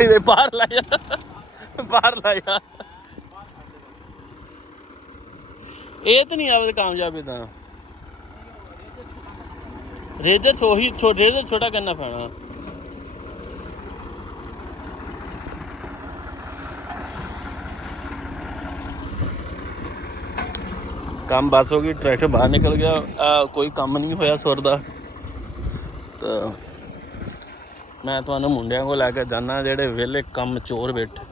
ਇਹਦੇ ਬਾਹਰ ਲੈ ਜਾ, ਬਾਹਰ ਲੈ ਜਾ। ਇਹ ਤਾਂ ਨਹੀਂ ਆਵੇ ਕਾਮਯਾਬ ਇਦਾਂ। ਰੇਜ਼ਰ ਉਹੀ ਰੇਜ਼ਰ ਛੋਟਾ ਕਰਨਾ ਪੈਣਾ। ਕੰਮ ਬਸ ਹੋ ਗਈ, ਟਰੈਕਟਰ ਬਾਹਰ ਨਿਕਲ ਗਿਆ। ਕੋਈ ਕੰਮ ਨਹੀਂ ਹੋਇਆ ਸੁਰ ਦਾ। ਤਾਂ ਮੈਂ ਤੁਹਾਨੂੰ ਮੁੰਡਿਆਂ ਕੋਲ ਲੈ ਕੇ ਜਾਣਾ ਜਿਹੜੇ ਵਿਹਲੇ ਕੰਮ ਚੋਰ ਬੈਠੇ,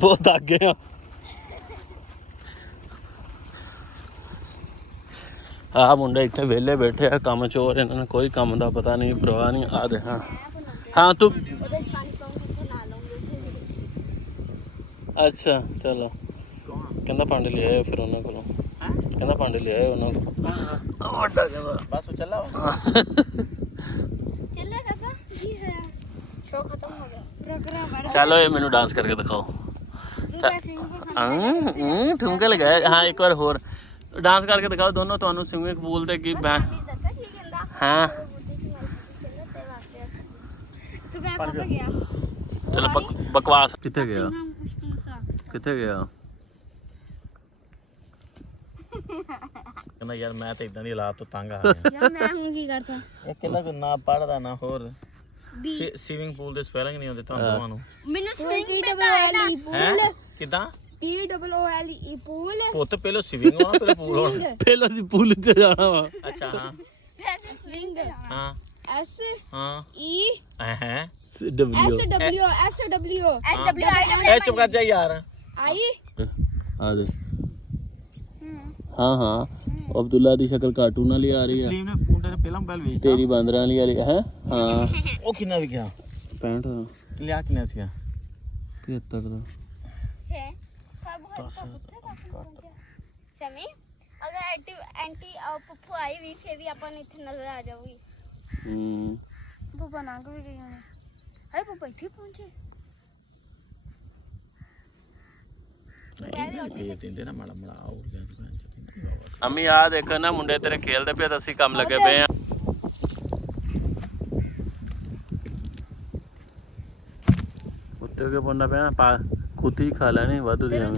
ਬਹੁਤ ਥੱਕ ਗਏ ਆ। ਆਹ ਮੁੰਡੇ ਇੱਥੇ ਵਿਹਲੇ ਬੈਠੇ ਆ ਕੰਮ ਚੋਰ, ਇਹਨਾਂ ਨੂੰ ਕੋਈ ਕੰਮ ਦਾ ਪਤਾ ਨਹੀਂ, ਪਰਵਾਹ ਨਹੀਂ। ਆ ਦੇ ਹਾਂ ਹਾਂ ਤੂੰ ਅੱਛਾ ਚਲੋ। ਕਹਿੰਦਾ ਭਾਂਡੇ ਲੈ ਆਏ ਫਿਰ ਉਹਨਾਂ ਕੋਲੋਂ, ਕਹਿੰਦਾ ਭਾਂਡੇ ਲੈ ਆਏ ਉਹਨਾਂ ਕੋਲ। ਵੱਡਾ ਕਹਿੰਦਾ ਬਸ ਚੱਲਾ ਚਲੋ। ਇਹ ਮੈਨੂੰ ਡਾਂਸ ਕਰਕੇ ਦਿਖਾਓ। ਠੁਮਕੇ ਲਗਾਇਆ। ਹਾਂ ਇੱਕ ਵਾਰ ਹੋਰ ਡਾਂਸ ਕਰਕੇ ਦਿਖਾਓ ਦੋਨੋਂ ਤੁਹਾਨੂੰ ਸਵਿਮਿੰਗ ਪੂਲ ਤੇ ਕੀ ਬੈ। ਹਾਂ ਚਲੋ ਬਕਵਾਸ। ਕਿੱਥੇ ਗਿਆ, ਕਿੱਥੇ ਗਿਆ? ਕਹਿੰਦਾ ਯਾਰ ਮੈਂ ਤਾਂ ਇਦਾਂ ਦੀ ਹਾਲਾਤ ਤੋਂ ਤੰਗ ਆ ਗਿਆ। ਯਾਰ ਮੈਂ ਹੁਣ ਕੀ ਕਰਦਾ? ਇਹ ਕਹਿੰਦਾ ਕੋਈ ਨਾ ਪੜਦਾ ਨਾ ਹੋਰ। ਸਵਿਮਿੰਗ ਪੂਲ ਦੇ ਸਪੈਲਿੰਗ ਨਹੀਂ ਆਉਂਦੇ ਤੁਹਾਨੂੰ ਦੋਵਾਂ ਨੂੰ? ਮੈਨੂੰ ਸਵਿਮਿੰਗ ਪਤਾ ਹੈ ਨਾ। ਕਿਦਾਂ? POOLE pool. ਪੁੱਤ ਪਹਿਲਾਂ ਸਵਿਮਿੰਗ ਹੋਣਾ, ਪਹਿਲਾਂ ਪੂਲ ਹੋਣਾ। ਪਹਿਲਾਂ ਅਸੀਂ ਪੂਲ ਤੇ ਜਾਣਾ ਵਾ। ਅੱਛਾ ਹਾਂ ਸਵਿੰਗ। ਹਾਂ S ਹਾਂ E ਹੈ SW ਇਹ ਚੁੱਪ ਕਰ ਜਾ ਯਾਰ। I ਆ ਦੇ। ਹਾਂ ਹਾਂ ਅਬਦੁੱਲਾ ਦੀ ਸ਼ਕਲ ਕਾਰਟੂਨ ਵਾਲੀ ਆ ਰਹੀ ਆ। ਸਲੀਮ ਨੇ ਪੁੰਡੇ ਨੇ ਪਹਿਲਾਂ ਮੋਬਾਈਲ ਵੇਚਤਾ। ਤੇਰੀ ਬਾਂਦਰਾਂ ਵਾਲੀ ਆ ਰਹੀ ਹੈ। ਹਾਂ ਉਹ ਕਿੰਨਾ ਵਿਕਿਆ? 65 ਲਿਆ ਕਿੰਨਾ ਸੀਗਾ? 73 ਦਾ। है समी अगर एंटी और पप्पू आई भी फिर भी अपन इथे नजर आ जाऊगी। पापा ना भी गई होने। अरे पापा इथे पहुंचे। अम्मी आ देखो ना मुंडे तेरे खेलते पे असि काम लगे पे हैं। कुत्ते के पन्ना पे ना कुत्ती खा लेने वादू दिया।